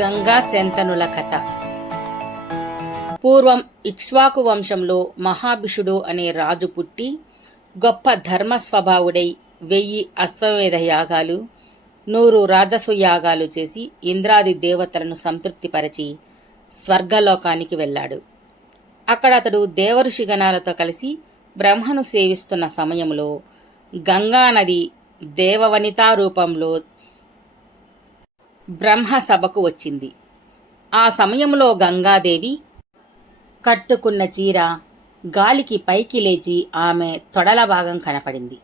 గంగా శంతనుల కథ. పూర్వం ఇక్ష్వాకు వంశంలో మహాభిషుడు అనే రాజు పుట్టి గొప్ప ధర్మ స్వభావుడై 1000 అశ్వమేధ యాగాలు 100 రాజసు యాగాలు చేసి ఇంద్రాది దేవతలను సంతృప్తిపరచి స్వర్గలోకానికి వెళ్ళాడు. అక్కడ అతడు దేవఋషి గణాలతో కలిసి బ్రహ్మను సేవిస్తున్న సమయంలో గంగానది దేవవనితా రూపంలో బ్రహ్మ సభకు వచ్చింది. ఆ సమయంలో గంగాదేవి కట్టుకున్న చీర గాలికి పైకి లేచి ఆమె తొడల భాగం కనపడింది.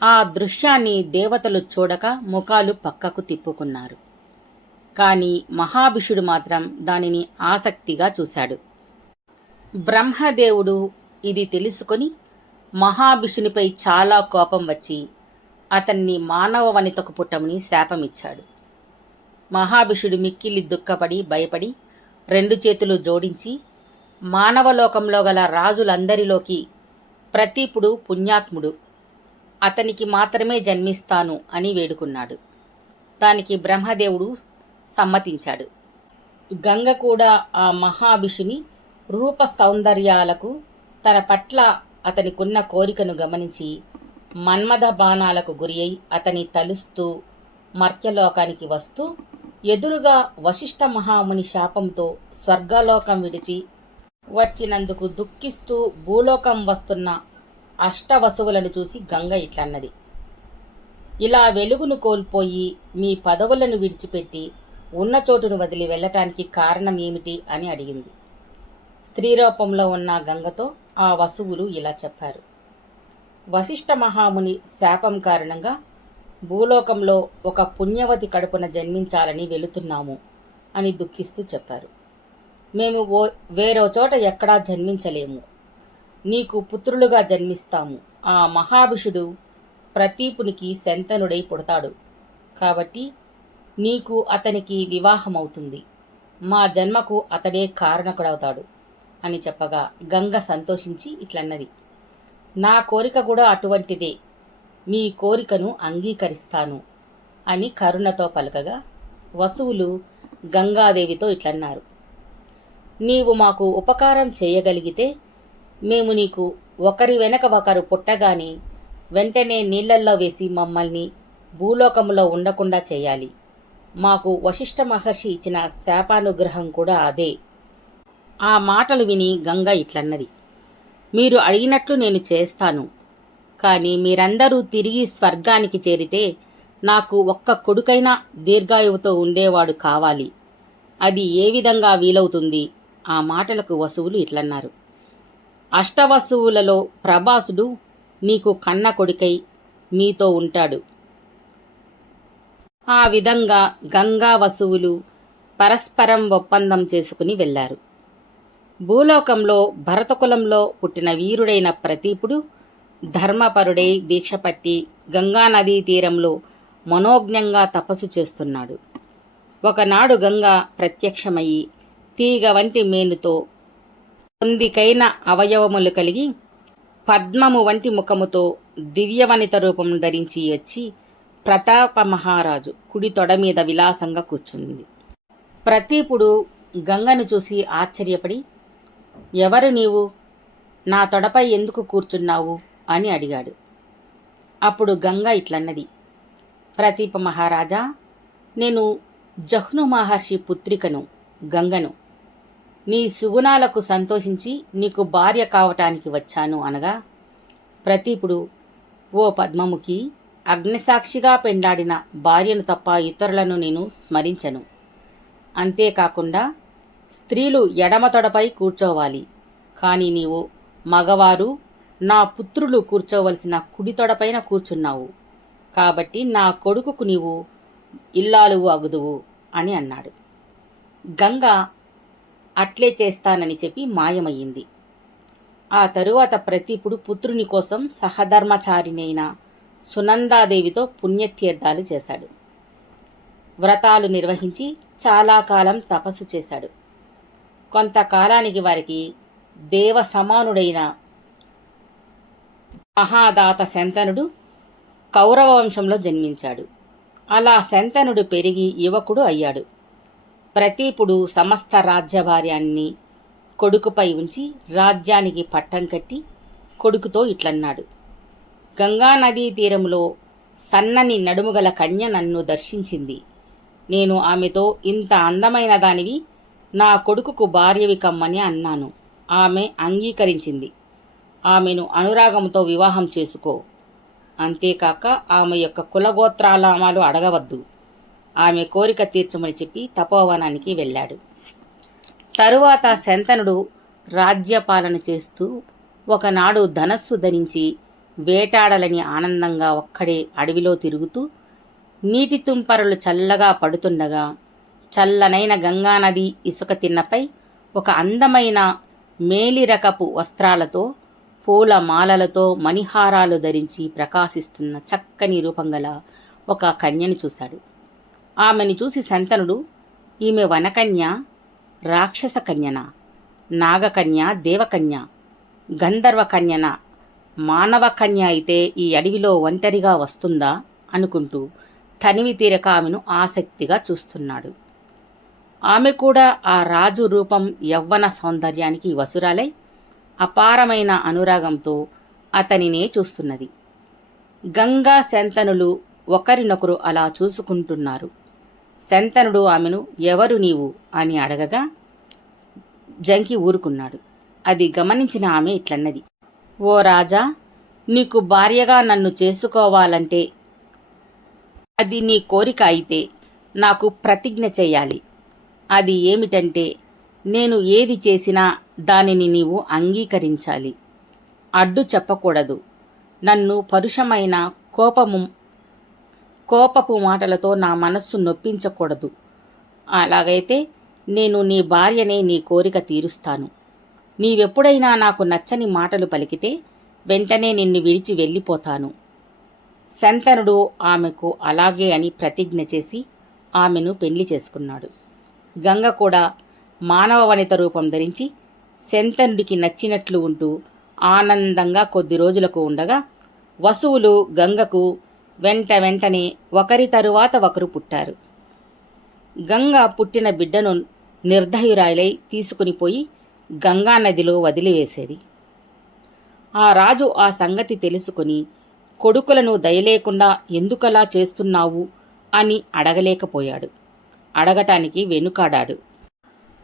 ఆ దృశ్యాన్ని దేవతలు చూడక ముఖాలు పక్కకు తిప్పుకున్నారు. కాని మహాభిషుడు మాత్రం దానిని ఆసక్తిగా చూశాడు. బ్రహ్మదేవుడు ఇది తెలుసుకొని మహాభిషునిపై చాలా కోపం వచ్చి అతన్ని మానవ వనితకు పుట్టమని శాపమిచ్చాడు. మహాభిషుడు మిక్కిలి దుఃఖపడి భయపడి 2 చేతులు జోడించి మానవలోకంలో గల రాజులందరిలోకి ప్రతీపుడు పుణ్యాత్ముడు, అతనికి మాత్రమే జన్మిస్తాను అని వేడుకున్నాడు. దానికి బ్రహ్మదేవుడు సమ్మతించాడు. గంగ కూడా ఆ మహాభిషుని రూప సౌందర్యాలకు తన పట్ల అతనికున్న కోరికను గమనించి మన్మథ బాణాలకు గురి అయి అతని తలుస్తూ మర్త్యలోకానికి వస్తూ ఎదురుగా వశిష్ఠ మహాముని శాపంతో స్వర్గలోకం విడిచి వచ్చినందుకు దుఃఖిస్తూ భూలోకం వస్తున్న అష్టవసువులను చూసి గంగ ఇట్లన్నది: ఇలా వెలుగును కోల్పోయి మీ పదవులను విడిచిపెట్టి ఉన్న చోటును వదిలి వెళ్ళటానికి కారణం ఏమిటి అని అడిగింది. స్త్రీ రూపంలో ఉన్న గంగతో ఆ వసువులు ఇలా చెప్పారు: వశిష్ఠ మహాముని శాపం కారణంగా భూలోకంలో ఒక పుణ్యవతి కడుపున జన్మించాలని వెళుతున్నాము అని దుఃఖిస్తూ చెప్పారు. మేము వేరే చోట ఎక్కడా జన్మించలేము, నీకు పుత్రులుగా జన్మిస్తాము. ఆ మహాభిషుడు ప్రతీపునికి శంతనుడై పుడతాడు కాబట్టి నీకు అతనికి వివాహమవుతుంది. మా జన్మకు అతడే కారణకుడవుతాడు అని చెప్పగా గంగ సంతోషించి ఇట్లన్నది: నా కోరిక కూడా అటువంటిదే, మీ కోరికను అంగీకరిస్తాను అని కరుణతో పలకగా వసువులు గంగాదేవితో ఇట్లన్నారు: నీవు మాకు ఉపకారం చేయగలిగితే మేము నీకు ఒకరి వెనక ఒకరు పుట్టగానే వెంటనే నీళ్లల్లో వేసి మమ్మల్ని భూలోకంలో ఉండకుండా చేయాలి. మాకు వశిష్ఠ మహర్షి ఇచ్చిన శాపానుగ్రహం కూడా అదే. ఆ మాటలు విని గంగ ఇట్లన్నది: మీరు అడిగినట్లు నేను చేస్తాను. కానీ మీరందరూ తిరిగి స్వర్గానికి చేరితే నాకు ఒక్క కొడుకైనా దీర్ఘాయువుతో ఉండేవాడు కావాలి. అది ఏ విధంగా వీలవుతుంది? ఆ మాటలకు వసువులు ఇట్లన్నారు: అష్టవసువులలో ప్రభాసుడు నీకు కన్న కొడుకై మీతో ఉంటాడు. ఆ విధంగా గంగా వసువులు పరస్పరం ఒప్పందం చేసుకుని వెళ్లారు. భూలోకంలో భరతకులంలో పుట్టిన వీరుడైన ప్రతీపుడు ధర్మపరుడై దీక్షపట్టి గంగానదీ తీరంలో మనోజ్ఞంగా తపస్సు చేస్తున్నాడు. ఒకనాడు గంగ ప్రత్యక్షమయ్యి తీగ వంటి మేనుతో పొందికైన అవయవములు కలిగి పద్మము వంటి ముఖముతో దివ్యవనిత రూపం ధరించి వచ్చి ప్రతాప మహారాజు కుడి తొడ మీద విలాసంగా కూర్చుంది. ప్రతీపుడు గంగను చూసి ఆశ్చర్యపడి, ఎవరు నీవు? నా తొడపై ఎందుకు కూర్చున్నావు అని అడిగాడు. అప్పుడు గంగ ఇట్లన్నది: ప్రతీప మహారాజా, నేను జహ్ను మహర్షి పుత్రికను గంగను. నీ సుగుణాలకు సంతోషించి నీకు భార్య కావటానికి వచ్చాను అనగా ప్రతీపుడు, ఓ పద్మముఖి, అగ్నిసాక్షిగా పెండాడిన భార్యను తప్ప ఇతరులను నేను స్మరించను. అంతేకాకుండా స్త్రీలు ఎడమ తొడపై కూర్చోవాలి, కానీ నీవు మగవారు నా పుత్రులు కూర్చోవలసిన కుడి తొడపైన కూర్చున్నావు. కాబట్టి నా కొడుకుకు నీవు ఇల్లాలువు అగుదువు అని అన్నాడు. గంగ అట్లే చేస్తానని చెప్పి మాయమయ్యింది. ఆ తరువాత ప్రతీపుడు పుత్రుని కోసం సహధర్మచారినైన సునందాదేవితో పుణ్యతీర్థాలు చేశాడు. వ్రతాలు నిర్వహించి చాలా కాలం తపస్సు చేశాడు. కొంతకాలానికి వారికి దేవ సమానుడైన మహాదాత శంతనుడు కౌరవ వంశంలో జన్మించాడు. అలా శంతనుడు పెరిగి యువకుడు అయ్యాడు. ప్రతీపుడు సమస్త రాజ్యభార్యాన్ని కొడుకుపై ఉంచి రాజ్యానికి పట్టం కట్టి కొడుకుతో ఇట్లన్నాడు. గంగానదీ తీరములో సన్నని నడుముగల కన్య నన్ను దర్శించింది. నేను ఆమెతో, ఇంత అందమైన దానివి నా కొడుకుకు భార్యవి కమ్మని అన్నాను. ఆమె అంగీకరించింది. ఆమెను అనురాగంతో వివాహం చేసుకో. అంతేకాక ఆమె యొక్క కులగోత్రాలామాలు అడగవద్దు. ఆమె కోరిక తీర్చమని చెప్పి తపోవనానికి వెళ్ళాడు. తరువాత శంతనుడు రాజ్యపాలన చేస్తూ ఒకనాడు ధనస్సు ధరించి వేటాడలని ఆనందంగా ఒక్కడే అడవిలో తిరుగుతూ నీటి తుంపరలు చల్లగా పడుతుండగా చల్లనైన గంగానది ఇసుక తిన్నపై ఒక అందమైన మేలిరకపు వస్త్రాలతో పూల మాలలతో మణిహారాలు ధరించి ప్రకాశిస్తున్న చక్కని రూపంగల ఒక కన్యని చూశాడు. ఆమెను చూసి శంతనుడు, ఈమె వనకన్య, రాక్షస కన్యన, నాగకన్య, దేవకన్య, గంధర్వకన్యన, మానవకన్య అయితే ఈ అడవిలో ఒంటరిగా వస్తుందా అనుకుంటూ తనివి తీరక ఆమెను ఆసక్తిగా చూస్తున్నాడు. ఆమె కూడా ఆ రాజు రూపం యవ్వన సౌందర్యానికి వసురాలై అపారమైన అనురాగంతో అతనినే చూస్తున్నది. గంగా శంతనులు ఒకరినొకరు అలా చూసుకుంటున్నారు. శంతనుడు ఆమెను, ఎవరు నీవు అని అడగగా జంకి ఊరుకున్నాడు. అది గమనించిన ఆమె ఇట్లన్నది, ఓ రాజా, నీకు భార్యగా నన్ను చేసుకోవాలంటే, అది నీ కోరిక అయితే నాకు ప్రతిజ్ఞ చెయ్యాలి. అది ఏమిటంటే, నేను ఏది చేసినా దానిని నీవు అంగీకరించాలి. అడ్డు చెప్పకూడదు. నన్ను పరుషమైన కోపపు మాటలతో నా మనస్సు నొప్పించకూడదు. అలాగైతే నేను నీ భార్యనే నీ కోరిక తీరుస్తాను. నీవెప్పుడైనా నాకు నచ్చని మాటలు పలికితే వెంటనే నిన్ను విడిచి వెళ్ళిపోతాను. శంతనుడు ఆమెకు అలాగే అని ప్రతిజ్ఞ చేసి ఆమెను పెళ్లి చేసుకున్నాడు. గంగ కూడా మానవ వనిత రూపం ధరించి శంతనుడికి నచ్చినట్లు ఉంటూ ఆనందంగా కొద్ది రోజులకు ఉండగా వసువులు గంగకు వెంటనే ఒకరి తరువాత ఒకరు పుట్టారు. గంగ పుట్టిన బిడ్డను నిర్దయురాలై తీసుకుని పోయి గంగానదిలో వదిలివేసేది. ఆ రాజు ఆ సంగతి తెలుసుకుని కొడుకులను దయలేకుండా ఎందుకలా చేస్తున్నావు అని అడగలేకపోయాడు. అడగటానికి వెనుకాడాడు.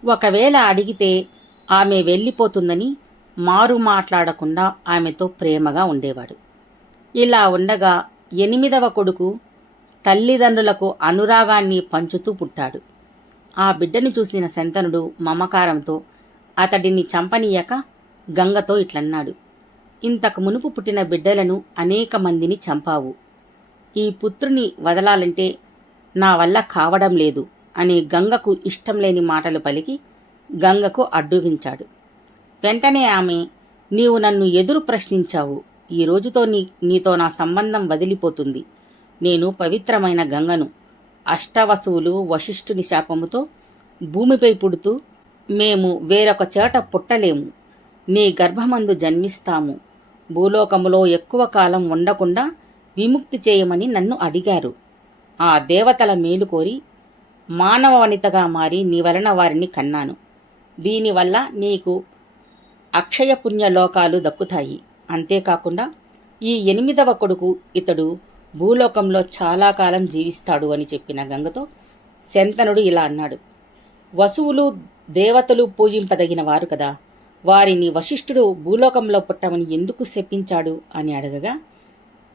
ఒకవేళ అడిగితే ఆమె వెళ్ళిపోతుందని మారు మాట్లాడకుండా ఆమెతో ప్రేమగా ఉండేవాడు. ఇలా ఉండగా 8వ కొడుకు తల్లిదండ్రులకు అనురాగాన్ని పంచుతూ పుట్టాడు. ఆ బిడ్డను చూసిన శంతనుడు మమకారంతో అతడిని చంపనీయక గంగతో ఇట్లన్నాడు, ఇంతకు మునుపు పుట్టిన బిడ్డలను అనేక మందిని చంపావు. ఈ పుత్రుని వదలాలంటే నా వల్ల కావడం లేదు అని గంగకు ఇష్టం లేని మాటలు పలికి గంగకు అడ్డుగించాడు. వెంటనే ఆమె, నీవు నన్ను ఎదురు ప్రశ్నించావు. ఈ రోజుతో నీతో నా సంబంధం వదిలిపోతుంది. నేను పవిత్రమైన గంగను. అష్టవసువులు వశిష్ఠుని శాపముతో భూమిపై పుడుతూ మేము వేరొక చోట పుట్టలేము. నీ గర్భమందు జన్మిస్తాము. భూలోకములో ఎక్కువ కాలం ఉండకుండా విముక్తి చేయమని నన్ను అడిగారు. ఆ దేవతల మేలు కోరి మానవ వనితగా మారి నీ వలన వారిని కన్నాను. దీనివల్ల నీకు అక్షయ పుణ్యలోకాలు దక్కుతాయి. అంతేకాకుండా ఈ 8వ కొడుకు ఇతడు భూలోకంలో చాలా కాలం జీవిస్తాడు అని చెప్పిన గంగతో శంతనుడు ఇలా అన్నాడు, వసువులు దేవతలు పూజింపదగిన వారు కదా, వారిని వశిష్ఠుడు భూలోకంలో పుట్టమని ఎందుకు శపించాడు అని అడగగా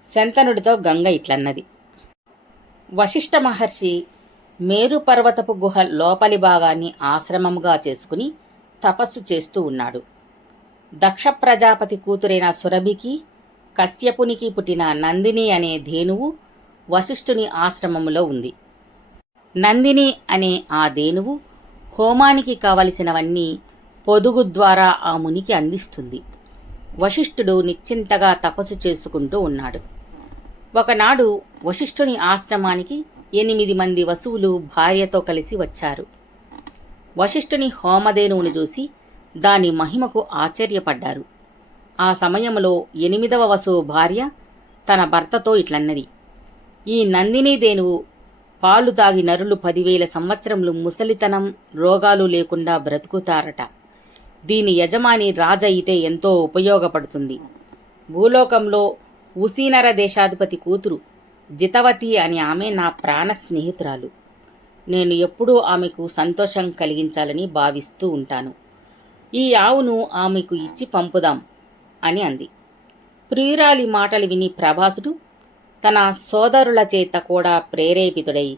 శంతనుడితో గంగ ఇట్లన్నది, వశిష్ఠ మహర్షి మేరు పర్వతపు గుహ లోపలి భాగాన్ని ఆశ్రమముగా చేసుకుని తపస్సు చేస్తూ ఉన్నాడు. దక్ష ప్రజాపతి కూతురైన సురభికి కశ్యపునికి పుట్టిన నందిని అనే ధేనువు వశిష్ఠుని ఆశ్రమములో ఉంది. నందిని అనే ఆ ధేనువు హోమానికి కావలసినవన్నీ పొదుగు ద్వారా ఆ మునికి అందిస్తుంది. వశిష్ఠుడు నిశ్చింతగా తపస్సు చేసుకుంటూ ఉన్నాడు. ఒకనాడు వశిష్ఠుని ఆశ్రమానికి 8 మంది వసువులు భార్యతో కలిసి వచ్చారు. వశిష్ఠుని హోమధేనువును చూసి దాని మహిమకు ఆశ్చర్యపడ్డారు. ఆ సమయంలో 8వ వసువు భార్య తన భర్తతో ఇట్లన్నది, ఈ నందిని ధేనువు పాలు తాగి నరులు 10,000 సంవత్సరములు ముసలితనం రోగాలు లేకుండా బ్రతుకుతారట. దీని యజమాని రాజయితే ఎంతో ఉపయోగపడుతుంది. భూలోకంలో ఉసీనర దేశాధిపతి కూతురు జితవతి అని ఆమె నా ప్రాణ స్నేహితురాలు. నేను ఎప్పుడూ ఆమెకు సంతోషం కలిగించాలని భావిస్తూ ఉంటాను. ఈ ఆవును ఆమెకు ఇచ్చి పంపుదాం అని అంది. ప్రియురాలి మాటలు విని ప్రభాసుడు తన సోదరుల చేత కూడా ప్రేరేపితుడై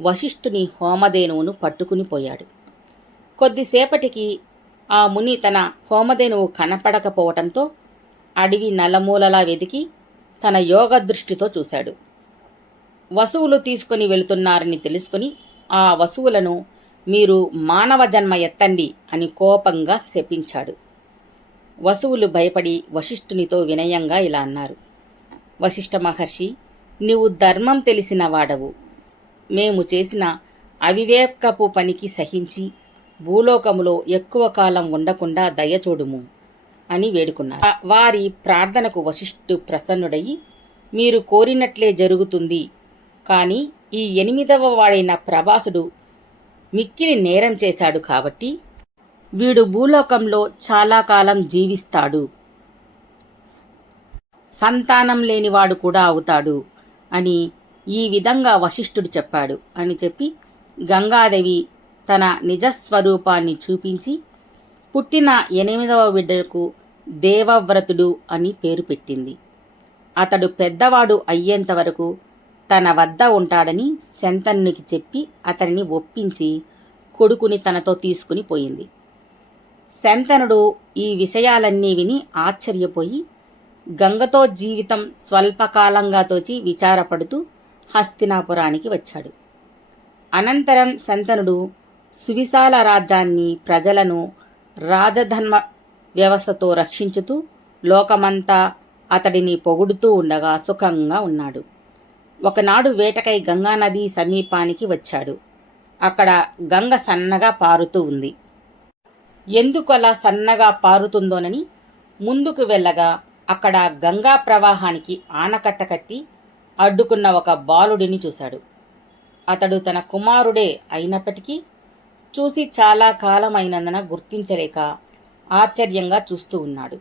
వశిష్ఠుని హోమధేనువును పట్టుకుని పోయాడు. కొద్దిసేపటికి ఆ ముని తన హోమధేనువు కనపడకపోవటంతో అడవి నలమూలలా వెతికి తన యోగ దృష్టితో చూశాడు. వసువులు తీసుకుని వెళుతున్నారని తెలుసుకుని ఆ వసువులను మీరు మానవ జన్మ ఎత్తండి అని కోపంగా శపించాడు. వసువులు భయపడి వశిష్ఠునితో వినయంగా ఇలా అన్నారు. వశిష్ఠ మహర్షి, నీవు ధర్మం తెలిసిన వాడవు. మేము చేసిన అవివేకపు పనికి సహించి భూలోకములో ఎక్కువ కాలం ఉండకుండా దయచూడుము అని వేడుకున్నారు. వారి ప్రార్థనకు వశిష్ఠు ప్రసన్నుడయి, మీరు కోరినట్లే జరుగుతుంది. కానీ ఈ 8వ వాడైన ప్రభాసుడు మిక్కిలి నేరం చేశాడు కాబట్టి వీడు భూలోకంలో చాలా కాలం జీవిస్తాడు, సంతానం లేనివాడు కూడా అవుతాడు అని ఈ విధంగా వశిష్ఠుడు చెప్పాడు అని చెప్పి గంగాదేవి తన నిజస్వరూపాన్ని చూపించి పుట్టిన 8వ బిడ్డకు దేవవ్రతుడు అని పేరు పెట్టింది. అతడు పెద్దవాడు అయ్యేంత వరకు తన వద్ద ఉంటాడని శంతనునికి చెప్పి అతనిని ఒప్పించి కొడుకుని తనతో తీసుకుని పోయింది. శంతనుడు ఈ విషయాలన్నీ విని ఆశ్చర్యపోయి గంగతో జీవితం స్వల్పకాలంగా తోచి విచారపడుతూ హస్తినాపురానికి వచ్చాడు. అనంతరం శంతనుడు సువిశాల రాజ్యాన్ని ప్రజలను రాజధర్మ వ్యవస్థతో రక్షించుతూ లోకమంతా అతడిని పొగుడుతూ ఉండగా సుఖంగా ఉన్నాడు. ఒకనాడు వేటకై గంగానది సమీపానికి వచ్చాడు. అక్కడ గంగ సన్నగా పారుతూ ఉంది. ఎందుకు అలా సన్నగా పారుతుందోనని ముందుకు వెళ్ళగా అక్కడ గంగా ప్రవాహానికి ఆనకట్ట కట్టి అడ్డుకున్న ఒక బాలుడిని చూశాడు. అతడు తన కుమారుడే అయినప్పటికీ చూసి చాలా కాలం అయినందున గుర్తించలేక ఆశ్చర్యంగా చూస్తూ ఉన్నాడు.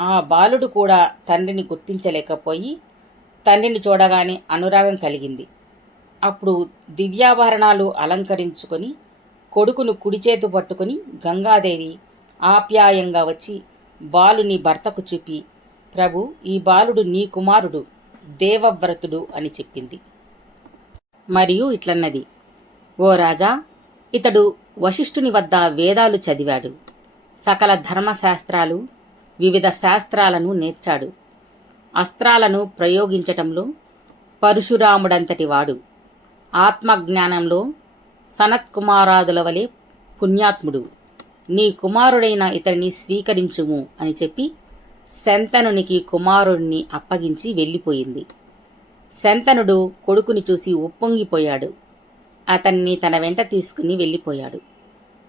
ఆ బాలుడు కూడా తండ్రిని గుర్తించలేకపోయి తండ్రిని చూడగానే అనురాగం కలిగింది. అప్పుడు దివ్యాభరణాలు అలంకరించుకొని కొడుకును కుడిచేతు పట్టుకుని గంగాదేవి ఆప్యాయంగా వచ్చి బాలుని భర్తకు చూపి, ప్రభు, ఈ బాలుడు నీ కుమారుడు దేవవ్రతుడు అని చెప్పింది. మరియు ఇట్లన్నది, ఓ రాజా, ఇతడు వశిష్ఠుని వద్ద వేదాలు చదివాడు, సకల ధర్మశాస్త్రాలు వివిధ శాస్త్రాలను నేర్చాడు, అస్త్రాలను ప్రయోగించటంలో పరశురాముడంతటి వాడు, ఆత్మజ్ఞానంలో సనత్కుమారాదుల వలె పుణ్యాత్ముడు. నీ కుమారుడైన ఇతడిని స్వీకరించుము అని చెప్పి శంతనునికి కుమారుడిని అప్పగించి వెళ్ళిపోయింది. శంతనుడు కొడుకుని చూసి ఉప్పొంగిపోయాడు. అతన్ని తన వెంట తీసుకుని వెళ్ళిపోయాడు.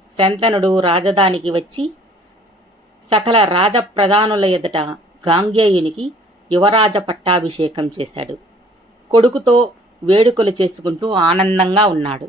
శంతనుడు రాజధానికి వచ్చి సకల రాజప్రధానుల ఎదుట గాంగేయునికి యువరాజ పట్టాభిషేకం చేశాడు. కొడుకుతో వేడుకలు చేసుకుంటూ ఆనందంగా ఉన్నాడు.